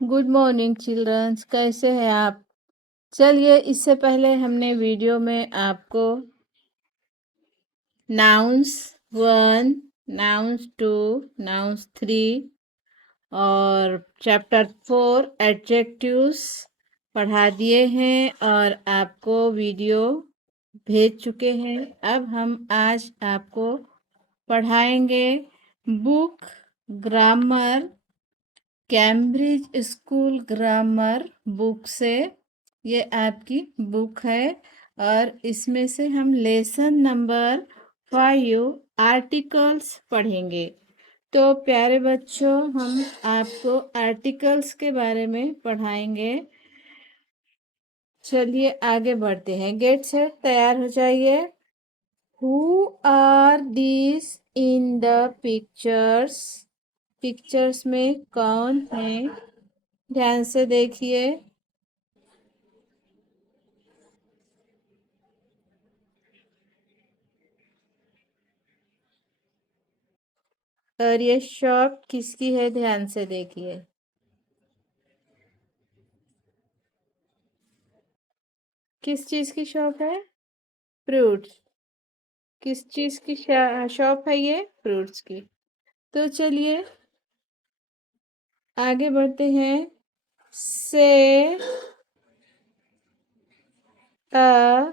Good morning children's, कैसे हैं आप? चलिए, इससे पहले हमने वीडियो में आपको नाउन्स 1, नाउन्स 2, नाउन्स 3 और चैप्टर 4 एडजेक्टिव्स पढ़ा दिए हैं और आपको वीडियो भेज चुके हैं। अब हम आज आपको पढ़ाएंगे book grammar, Cambridge school grammar book से। ये आपकी बुक है और इसमें से हम लेसन नंबर 5 आर्टिकल्स पढ़ेंगे। तो प्यारे बच्चों, हम आपको आर्टिकल्स के बारे में पढ़ाएंगे। चलिए आगे बढ़ते हैं। गेट सेट, तैयार हो जाइए। Who are this in the pictures? Pictures में कौन है? ध्यान से देखिए। और ये शॉप किसकी है? ध्यान से देखिए। किस चीज की शॉप है? फ्रूट्स। किस चीज की शॉप है ये? फ्रूट्स की। तो चलिए आगे बढ़ते हैं। Say a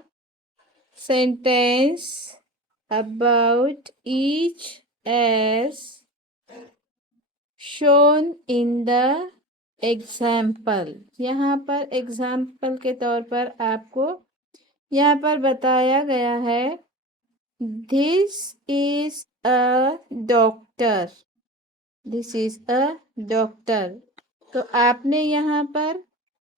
sentence about each as shown in the example. यहाँ पर एग्जाम्पल के तौर पर आपको यहाँ पर बताया गया है। This is a doctor. This is a doctor. तो आपने यहाँ पर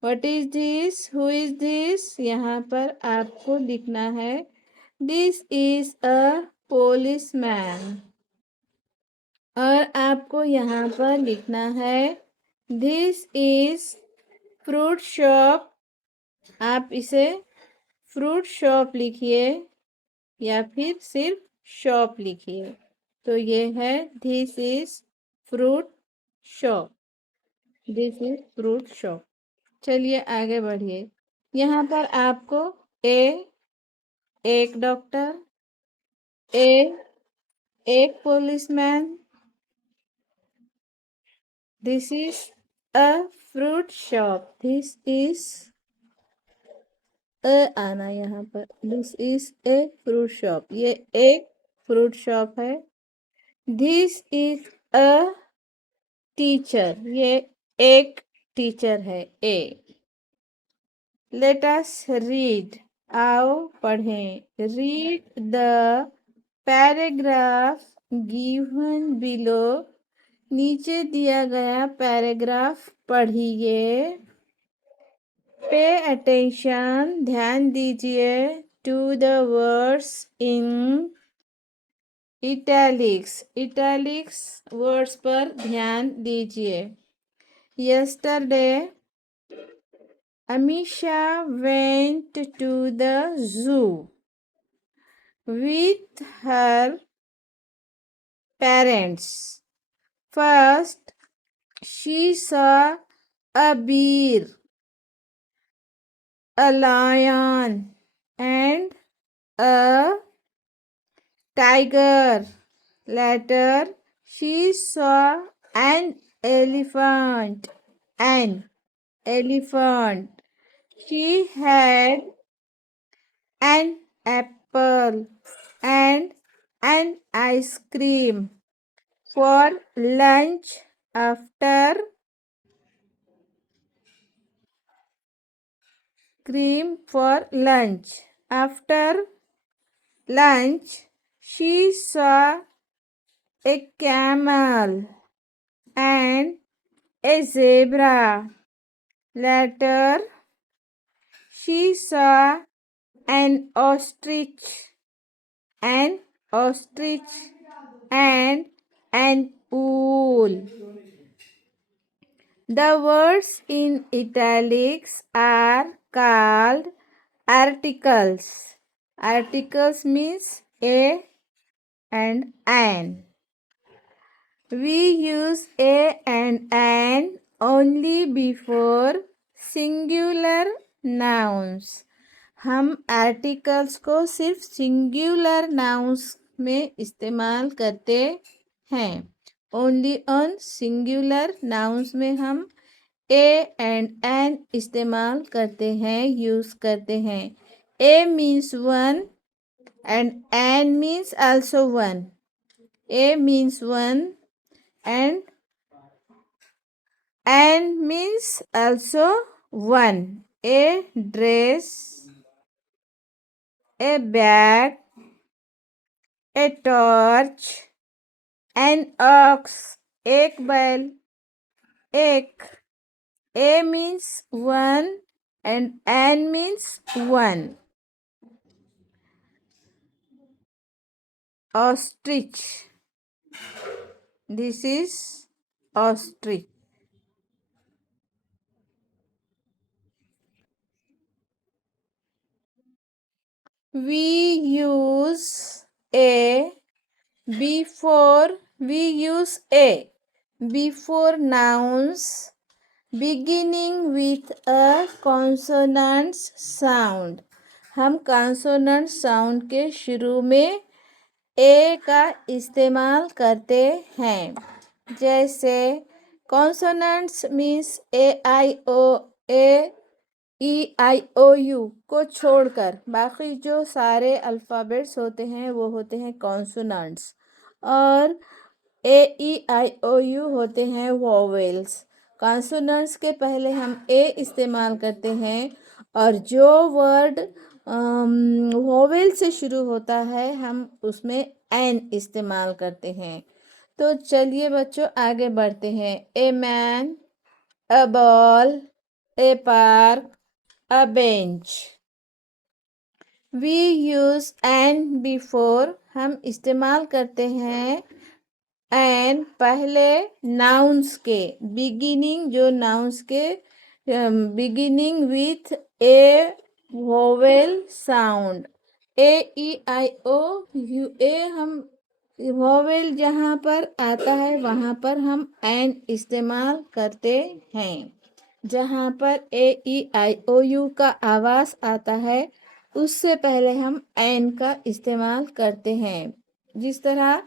what is this, who is this, यहाँ पर आपको लिखना है दिस इज अ पोलिसमैन। और आपको यहाँ पर लिखना है दिस इज फ्रूट शॉप। आप इसे फ्रूट शॉप लिखिए या फिर सिर्फ शॉप लिखिए। तो ये है this is fruit shop. This is fruit shop. चलिए आगे बढ़िए। यहाँ पर आपको ए एक डॉक्टर, ए एक policeman, this is a fruit shop. This is Anna यहाँ पर। This is a fruit shop. ये एक फ्रूट शॉप है। This is a teacher. ये एक टीचर है। A let us read. आओ पढ़ें। Read the paragraph given below. नीचे दिया गया पैराग्राफ पढ़िए। पे अटेंशन, ध्यान दीजिए to the words in italics. Italics words पर ध्यान दीजिए। Yesterday Amisha went to the zoo with her parents. First, she saw a bear, a lion, and a tiger. Later, she saw an elephant. An elephant. She had an apple and an ice cream for lunch. After cream for lunch. After lunch, she saw a camel and a zebra. Later, she saw an an ostrich, and an owl. The words in italics are called articles. Articles means a and an. We use a and an only before singular nouns. हम articles को सिर्फ singular nouns में इस्तेमाल करते हैं। Only on singular nouns में हम ए and N इस्तेमाल करते हैं, यूज करते हैं। A means one and an means also one. A means one and means also one. A dress, a bag, a torch, an ox, एक बैल, एक। A means one and an means one. Ostrich, this is ostrich. We use a before nouns beginning with a consonant sound. हम consonant sound के शुरू में ए का इस्तेमाल करते हैं। जैसे consonants means A I O U को छोड़कर बाकी जो सारे अल्फ़ाबेट्स होते हैं वो होते हैं कॉन्सोनेंट्स, और A E I O you होते हैं वोवेल्स। कॉन्सोनेंट्स के पहले हम ए इस्तेमाल करते हैं, और जो वर्ड वोवेल से शुरू होता है हम उसमें एन इस्तेमाल करते हैं। तो चलिए बच्चों आगे बढ़ते हैं। A man, a ball, A park, a bench. We use an before, हम इस्तेमाल करते हैं एन पहले नाउन्स के बिगिनिंग, जो नाउन्स के beginning with a vowel sound. A E I O U, A हम वोवेल जहाँ पर आता है वहाँ पर हम एन इस्तेमाल करते हैं। जहाँ पर ए ई आई ओ यू का आवाज़ आता है उससे पहले हम एन का इस्तेमाल करते हैं। जिस तरह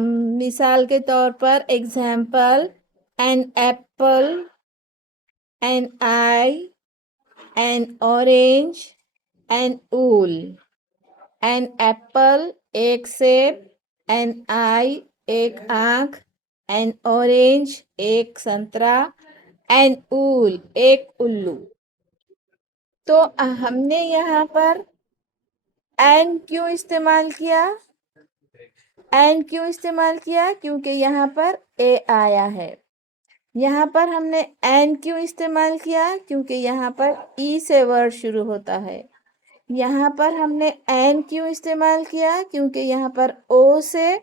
मिसाल के तौर पर example, an apple, an eye, an orange, an owl. An apple एक सेब, एन आई एक आँख, एन ऑरेंज एक संतरा, एन ऊल एक उल्लू। तो हमने यहाँ पर एन क्यों इस्तेमाल किया? एन क्यों इस्तेमाल किया? क्योंकि यहाँ पर ए आया है। यहाँ पर हमने एन क्यों इस्तेमाल किया? क्योंकि यहाँ पर ई से वर्ड शुरू होता है। यहाँ पर हमने एन क्यों इस्तेमाल किया? क्योंकि यहाँ पर ओ से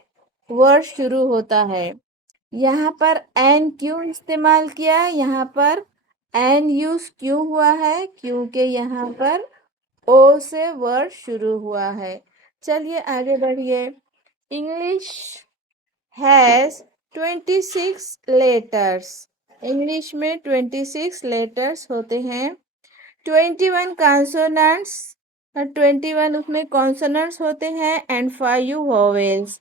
वर्ड शुरू होता है। यहाँ पर एन क्यों इस्तेमाल किया? यहाँ पर एन यूज क्यों हुआ है? क्योंकि यहाँ पर ओ से वर्ड शुरू हुआ है। चलिए आगे बढ़िए। English has 26 letters. इंग्लिश में 26 लेटर्स होते हैं। 21 कॉन्सोनेंट्स, 21 उसमें कॉन्सोनेंट्स होते हैं एंड 5 वोवेल्स।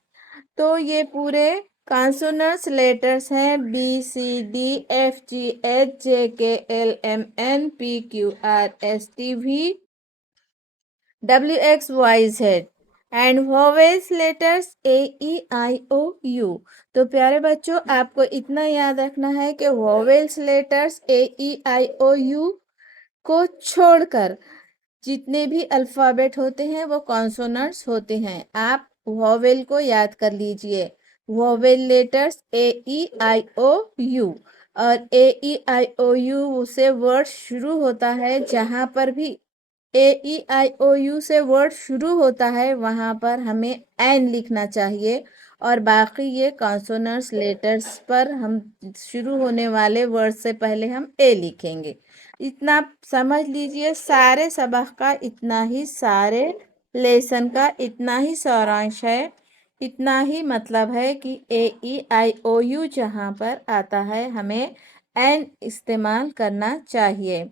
तो ये पूरे कॉन्सोनेंट्स लेटर्स हैं B C D F G H J K L M N P Q R S T V W X Y Z and vowels letters A E I O U. तो प्यारे बच्चों आपको इतना याद रखना है कि vowels letters A E I O U को छोड़कर जितने भी अल्फ़ाबेट होते हैं वो कॉन्सोनेंट्स होते हैं। आप वोवेल को याद कर लीजिए। Vowel letters A E I O U, और A E I O you से वर्ड शुरू होता है। जहाँ पर भी ए ई आई ओ यू से वर्ड शुरू होता है वहाँ पर हमें एन लिखना चाहिए, और बाकी ये कॉन्सोनेंट्स लेटर्स पर हम शुरू होने वाले वर्ड से पहले हम ए लिखेंगे। इतना समझ लीजिए। सारे सबक का इतना ही, सारे लेसन का इतना ही सारांश है। इतना ही मतलब है कि ए ई आई ओ यू जहाँ पर आता है हमें एन इस्तेमाल करना चाहिए।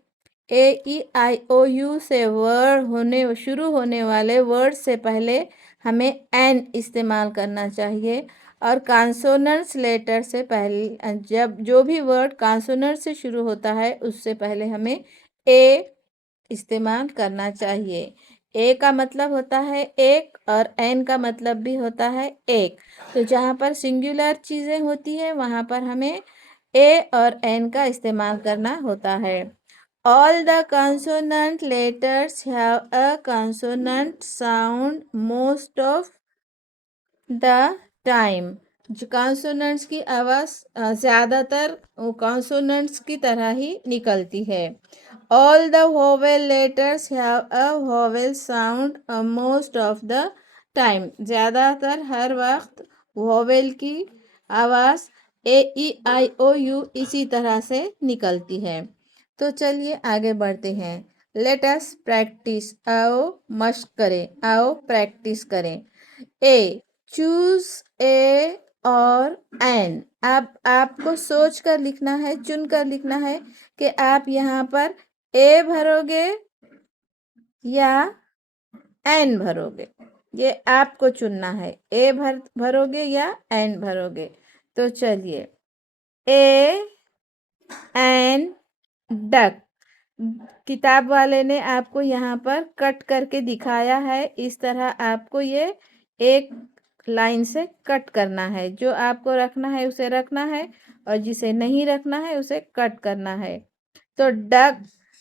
AEIOU से वर्ड शुरू होने वाले वर्ड से पहले हमें एन इस्तेमाल करना चाहिए और कॉन्सोनेंट्स लेटर से पहले जब जो भी वर्ड कॉन्सोनेंट से शुरू होता है उससे पहले हमें ए इस्तेमाल करना चाहिए। ए का मतलब होता है एक और एन का मतलब भी होता है एक। तो जहाँ पर सिंगुलर चीज़ें होती है वहाँ पर हमें ए और एन का इस्तेमाल करना होता है। All the consonant letters have a consonant sound most of the time। जो कॉन्सोनेंट्स की आवाज़ ज़्यादातर कॉन्सोनेंट्स की तरह ही निकलती है। All the vowel letters have a vowel sound most of the time. ज़्यादातर हर वक्त वोवेल की आवाज़ AEIOU इसी तरह से निकलती है। तो चलिए आगे बढ़ते हैं। Let us practice. आओ मश्क करें, आओ प्रैक्टिस करें। ए चूज ए और एन। अब आपको सोच कर लिखना है, चुन कर लिखना है कि आप यहाँ पर ए भरोगे या एन भरोगे। ये आपको चुनना है, ए भरोगे या एन भरोगे। तो चलिए, ए एन डक। किताब वाले ने आपको यहाँ पर कट करके दिखाया है। इस तरह आपको ये एक लाइन से कट करना है। जो आपको रखना है उसे रखना है और जिसे नहीं रखना है उसे कट करना है। तो डक,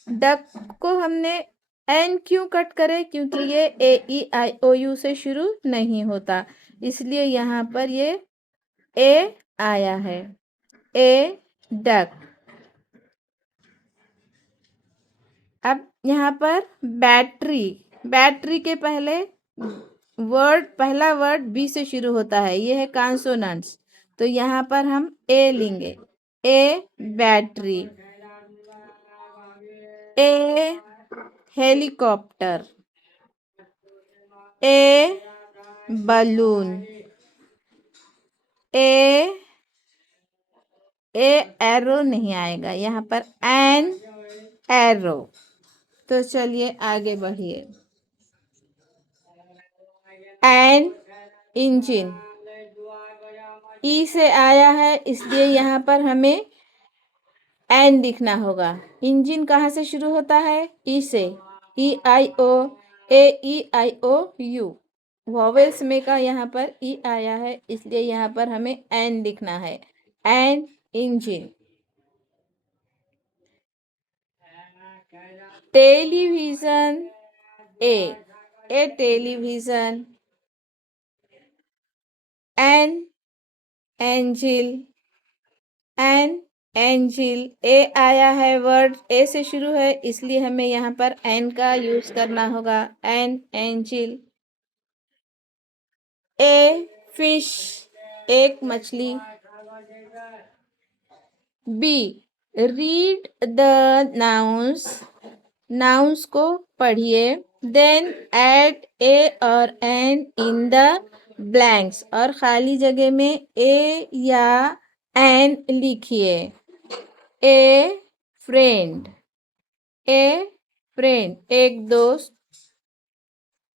डक को हमने एन क्यों कट करे? क्योंकि ये AEIOU से शुरू नहीं होता, इसलिए यहाँ पर ये ए आया है। ए डक। अब यहाँ पर बैटरी, बैटरी के पहले पहला वर्ड बी से शुरू होता है, ये है कॉन्सोनेंट्स। तो यहाँ पर हम ए लेंगे। ए बैटरी। ए हेलीकॉप्टर। ए बलून। ए एरो नहीं आएगा यहाँ पर, एन एरो। तो चलिए आगे बढ़िए। N engine. ई से आया है इसलिए यहाँ पर हमें एन लिखना होगा। इंजन कहाँ से शुरू होता है? ई से। EIO, AEIOU वॉवेल्स में का यहाँ पर ई आया है इसलिए यहाँ पर हमें एन लिखना है। An engine. Television. A television. An angel. An angel. A आया है, वर्ड ए से शुरू है इसलिए हमें यहाँ पर एन का यूज करना होगा। N angel. ए फिश, एक मछली। B read the nouns, nouns को पढ़िए। देन ऐड ए और एन इन द ब्लैंक्स, और खाली जगह में ए या एन लिखिए। ए फ्रेंड। ए फ्रेंड, एक दोस्त।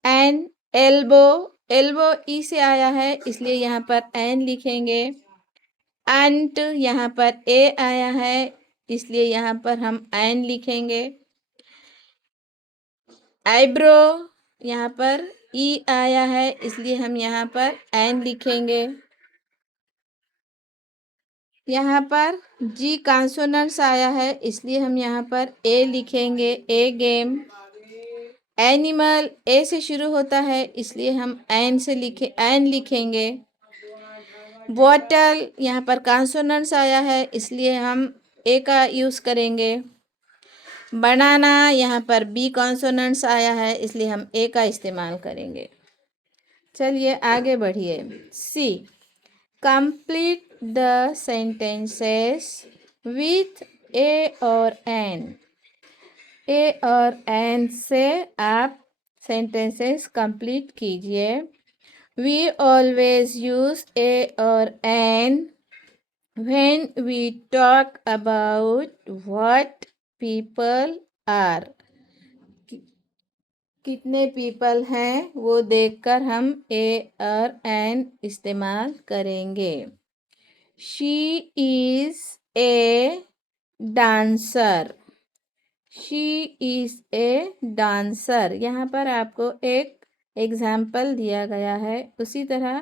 एन एल्बो, एल्बो ई से आया है इसलिए यहाँ पर एन लिखेंगे। अंट, यहाँ पर ए आया है इसलिए यहाँ पर हम एन लिखेंगे। आईब्रो, यहाँ पर ई आया है इसलिए हम यहाँ पर एन लिखेंगे। यहाँ पर जी कॉन्सोनेंट्स आया है इसलिए हम यहाँ पर ए लिखेंगे। ए गेम। एनिमल ए से शुरू होता है इसलिए हम एन लिखेंगे। बॉटल, यहाँ पर कॉन्सोनेंट्स आया है इसलिए हम ए का यूज़ करेंगे। बनाना, यहाँ पर बी कॉन्सोनेंट्स आया है इसलिए हम ए का इस्तेमाल करेंगे। चलिए आगे बढ़िए। C complete the sentences with a और एन। ए और एन से आप सेंटेंसेस कंप्लीट कीजिए। वी ऑलवेज यूज ए और an When we talk about what people are, कितने पीपल हैं वो देखकर हम ए और एन इस्तेमाल करेंगे। She is a dancer. She is a dancer. यहाँ पर आपको एक एग्जाम्पल दिया गया है। उसी तरह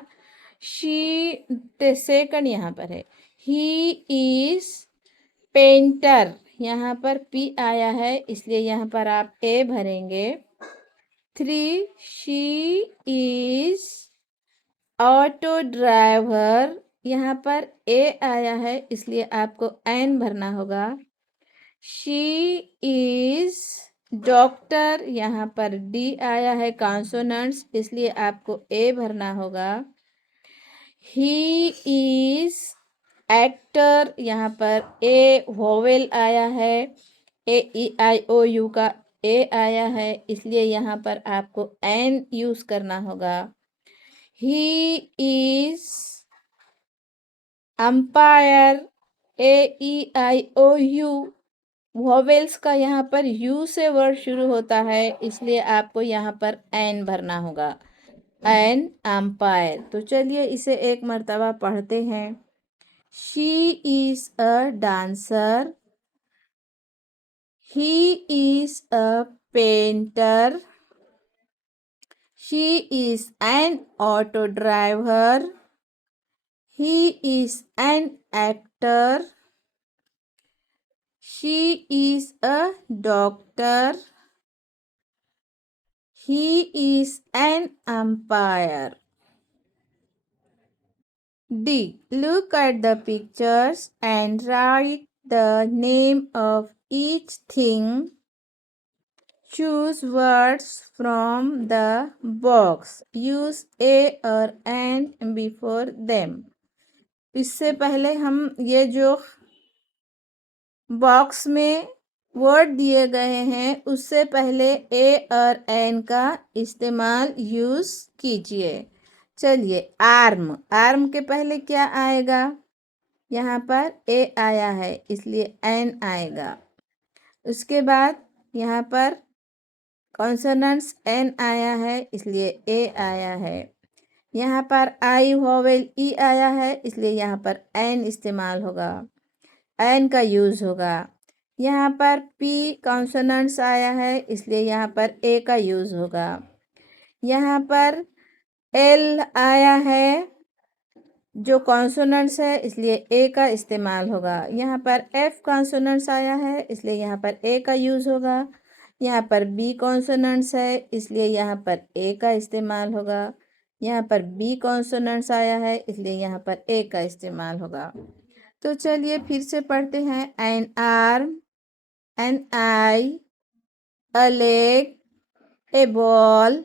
शी सेकंड यहाँ पर है। He is painter. यहाँ पर पी आया है इसलिए यहाँ पर आप ए भरेंगे। 3 शी इज ऑटो ड्राइवर। यहाँ पर ए आया है इसलिए आपको एन भरना होगा। She is doctor. यहाँ पर डी आया है कॉन्सोनेंट्स इसलिए आपको ए भरना होगा। He is actor. यहाँ पर ए वोवेल आया है। ए ई आई ओ यू का ए आया है इसलिए यहाँ पर आपको एन यूज करना होगा। He is umpire. A E I O U vowels का यहाँ पर यू से वर्ड शुरू होता है इसलिए आपको यहाँ पर एन भरना होगा। An umpire. तो चलिए इसे एक मर्तबा पढ़ते हैं। She is a dancer. He is a painter. She is an auto driver. He is an actor. She is a doctor. He is an umpire. D. Look at the pictures and write the name of each thing. Choose words from the box. Use a or an before them. इससे पहले हम ये जो box में word दिए गए हैं उससे पहले ए और एन का इस्तेमाल यूज कीजिए। चलिए आर्म। आर्म के पहले क्या आएगा? यहाँ पर ए आया है इसलिए एन आएगा। उसके बाद यहाँ पर कॉन्सोनेंट्स एन आया है इसलिए ए आया है। यहाँ पर आई वोवेल ई आया है इसलिए यहाँ पर एन इस्तेमाल होगा। एन का यूज होगा। यहाँ पर पी कॉन्सोनेंट्स आया है इसलिए यहाँ पर ए का यूज होगा। यहाँ पर एल आया है जो कॉन्सोनेंट्स है इसलिए ए का इस्तेमाल होगा। यहाँ पर एफ कॉन्सोनेंट्स आया है इसलिए यहाँ पर ए का यूज होगा। यहाँ पर बी कॉन्सोनेंट्स है इसलिए यहाँ पर ए का इस्तेमाल होगा। यहाँ पर बी कॉन्सोनेंट्स आया है इसलिए यहाँ पर ए का इस्तेमाल होगा। तो चलिए फिर से पढ़ते हैं। An arm, an eye, a leg, a ball,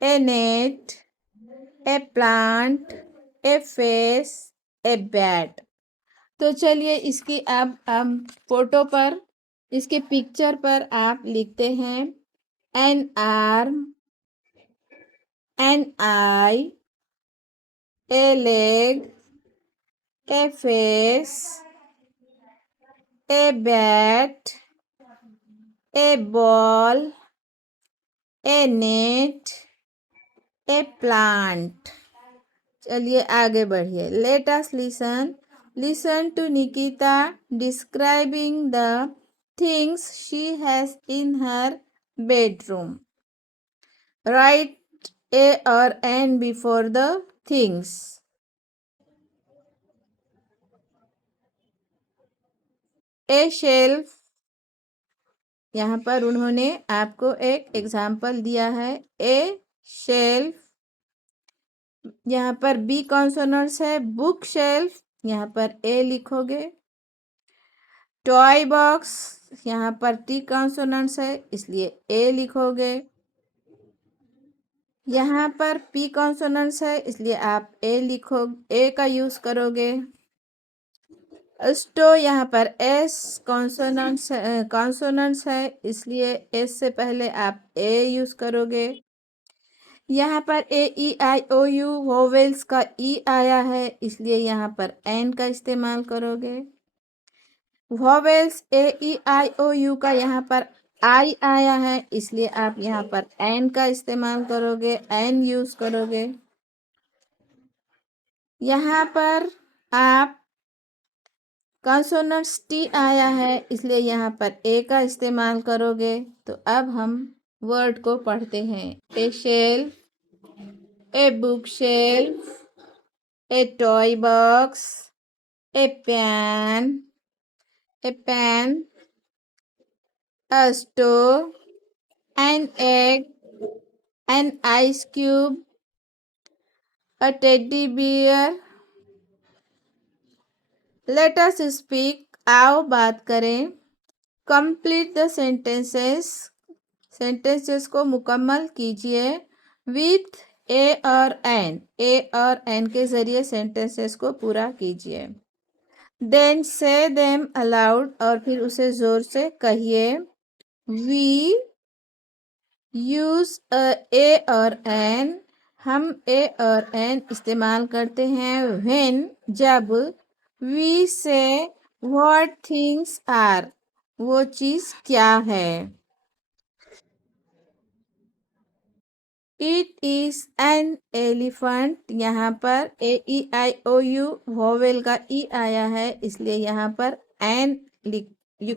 a net, a plant, a face, a bat. तो चलिए इसकी अब हम फोटो पर, इसके पिक्चर पर आप लिखते हैं an arm, an eye, a leg, a face, a bat, a ball, a net, a plant. चलिए आगे बढ़िए। Let us listen to Nikita describing the things she has in her bedroom. Write a और an before the things. A shelf. यहाँ पर उन्होंने आपको एक example दिया है। A shelf. यहाँ पर बी कॉन्सोनेंट्स है। Book shelf. यहाँ पर ए लिखोगे। Toy box. यहाँ पर टी कॉन्सोनेंट्स है इसलिए ए लिखोगे। यहाँ पर पी कॉन्सोनेंट्स है इसलिए आप ए लिखो, ए का यूज करोगे। स्टो। यहाँ पर एस कॉन्सोनेंट्स है इसलिए एस से पहले आप ए यूज करोगे। यहाँ पर ए E I O U vowels का ई आया है, इसलिए यहाँ पर एन का इस्तेमाल करोगे। Vowels A E I O you का यहाँ पर आई आया है, इसलिए आप यहाँ पर एन का इस्तेमाल करोगे, एन यूज करोगे। यहाँ पर आप कॉन्सोनेंट्स टी आया है, इसलिए यहाँ पर ए का इस्तेमाल करोगे। तो अब हम वर्ड को पढ़ते हैं। A shelf, a book shelf, a toy box, a pen, a stove, an egg, an ice cube, a teddy bear. Let us speak. आओ बात करें। Complete the sentences. sentences को मुकम्मल कीजिए with a और n. a और n के जरिए sentences को पूरा कीजिए। Then say them aloud और फिर उसे जोर से कहिए। We use a और an, हम a और n इस्तेमाल करते हैं when, जब we say what things are, वो चीज़ क्या है। It is an elephant, यहाँ पर a e i o u vowel का e आया है, इसलिए यहाँ पर n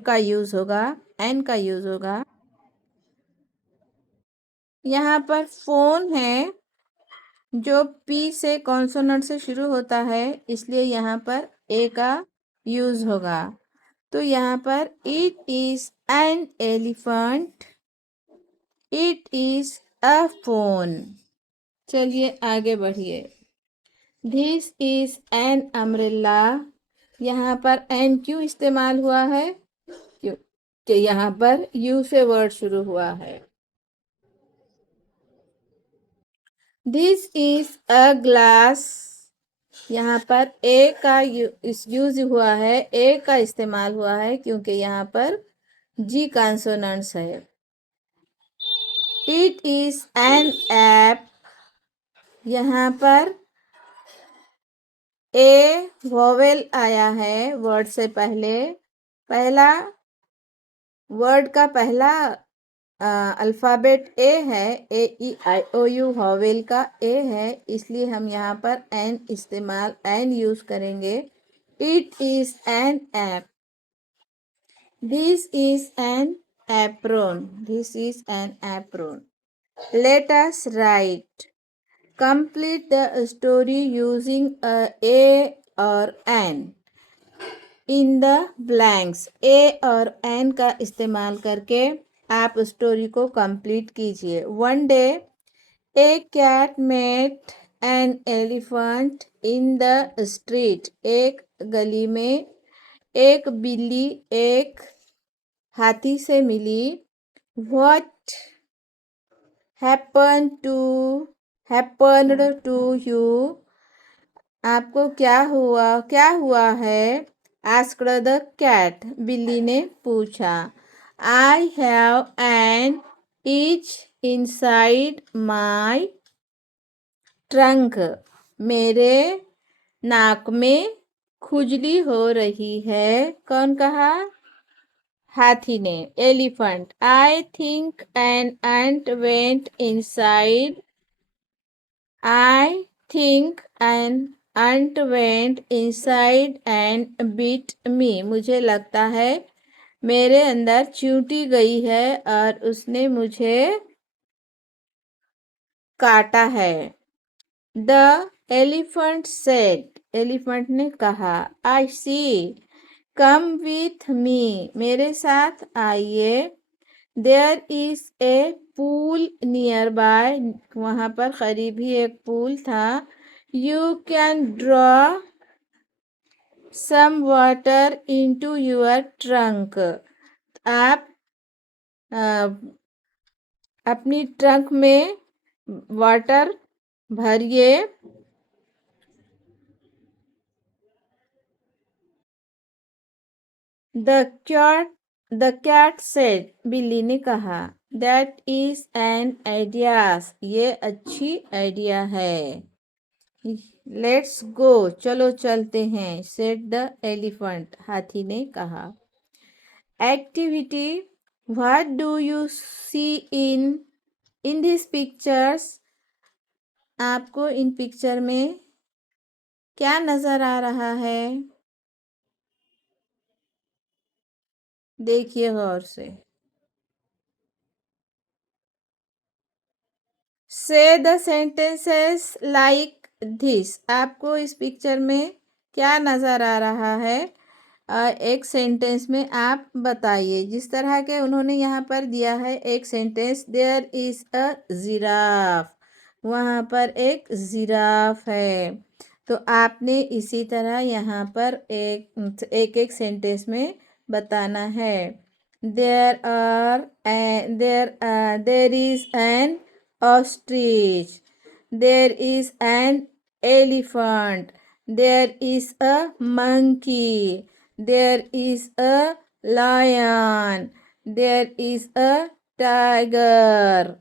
का यूज होगा, n का यूज होगा। यहाँ पर फोन है जो पी से कॉन्सोनेंट से शुरू होता है, इसलिए यहाँ पर ए का यूज होगा। तो यहाँ पर it is an elephant, it is a phone. चलिए आगे बढ़िए। दिस इज एन अम्ब्रेला, यहाँ पर एन क्यों इस्तेमाल हुआ है? क्योंकि यहाँ पर यू से वर्ड शुरू हुआ है। दिस इज अ ग्लास, यहाँ पर ए का यूज हुआ है, ए का इस्तेमाल हुआ है क्योंकि यहाँ पर जी कॉन्सोनेंट्स है। इट इज एन ऐप, यहाँ पर ए वोवेल आया है वर्ड से पहले, पहला वर्ड का पहला अल्फ़ाबेट ए है, ए E I O you vowel का ए है, इसलिए हम यहाँ पर एन यूज करेंगे। It is an app, this is an apron, this is an apron. Let us write, complete the story using a और an in the blanks. A और an का इस्तेमाल करके आप स्टोरी को कंप्लीट कीजिए। One day a cat met an elephant in the street, एक गली में एक बिल्ली एक हाथी से मिली। व्हाट हैपेंड टू यू, आपको क्या हुआ है? आस्क्ड द कैट, बिल्ली ने पूछा। I have an etch inside my trunk, मेरे नाक में खुजली हो रही है। कौन कहा? हाथी ने, elephant. I think an ant went inside, I think an ant went inside and beat me, मुझे लगता है मेरे अंदर चींटी गई है और उसने मुझे काटा है। द एलिफेंट सेड, एलिफेंट ने कहा। आई सी, कम विथ मी, मेरे साथ आइए। There is a pool nearby, वहाँ पर करीब ही एक पूल था। You can draw some water into your trunk, आप अपनी ट्रंक में वाटर भरिए। द द कैट सेड, बिल्ली ने कहा, दैट इज एन आइडियाज, ये अच्छी आइडिया है। लेट्स गो, चलो चलते हैं, सेड द एलिफेंट, हाथी ने कहा। Activity, what do you see in this pictures, आपको इन पिक्चर में क्या नजर आ रहा है? देखिए गौर से। से द सेंटेंसेस लाइक दिस, आपको इस पिक्चर में क्या नजर आ रहा है? एक सेंटेंस में आप बताइए। जिस तरह के उन्होंने यहाँ पर दिया है एक sentence, there is a giraffe, वहाँ पर एक जिराफ है। तो आपने इसी तरह यहाँ पर एक सेंटेंस में बताना है। There is an ostrich, there is an elephant, there is a monkey, there is a lion, there is a tiger,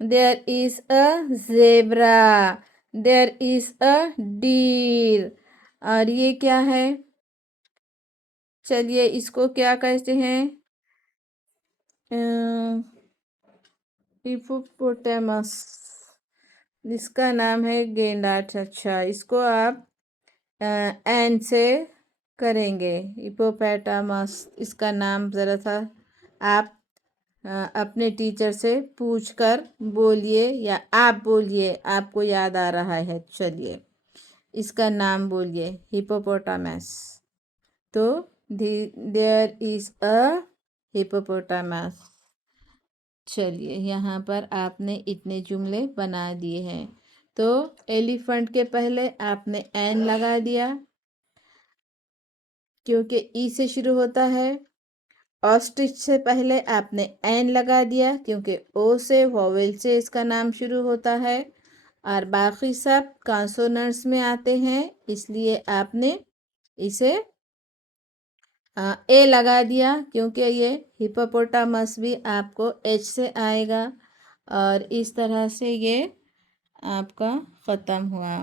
there is a zebra, there is a deer। और ये क्या है? चलिए इसको क्या कहते हैं? हिप्पोपोटामस, इसका नाम है गेंडा। अच्छा, इसको आप एन से करेंगे, हिप्पोपोटामस। इसका नाम ज़रा सा आप अपने टीचर से पूछकर बोलिए, या आप बोलिए, आपको याद आ रहा है। चलिए इसका नाम बोलिए, हिप्पोपोटामस। तो देयर इज अ हिप्पोपोटामस। चलिए यहाँ पर आपने इतने जुमले बना दिए हैं। तो एलिफेंट के पहले आपने एन लगा दिया क्योंकि ई से शुरू होता है। ऑस्ट्रिच से पहले आपने एन लगा दिया क्योंकि ओ से, वॉवेल से इसका नाम शुरू होता है। और बाकी सब कॉन्सोनेंट्स में आते हैं, इसलिए आपने इसे ए लगा दिया क्योंकि ये हिप्पोपोटामस भी आपको एच से आएगा। और इस तरह से ये आपका ख़त्म हुआ।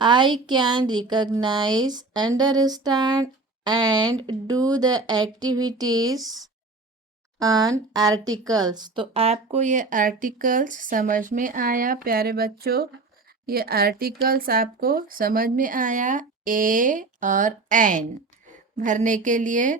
I can recognize, understand and do the activities on articles। तो आपको ये आर्टिकल्स समझ में आया प्यारे बच्चों? ये आर्टिकल्स आपको समझ में आया? ए और एन भरने के लिए।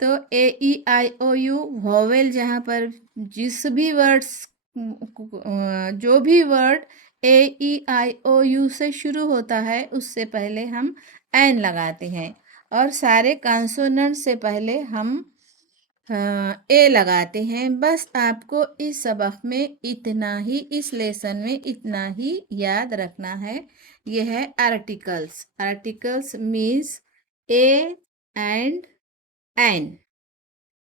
तो ए E I O you vowel, जहाँ पर जिस भी वर्ड्स, जो भी word a E I O you से शुरू होता है उससे पहले हम एन लगाते हैं, और सारे कॉन्सोनेंट से पहले हम ए लगाते हैं। बस आपको इस सबक में इतना ही, इस लेसन में इतना ही याद रखना है। यह है articles. Articles means a and an,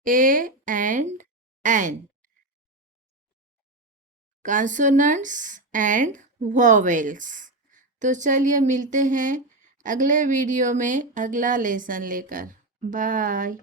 a and an, consonants and vowels. तो चलिए मिलते हैं अगले वीडियो में अगला लेसन लेकर। बाय।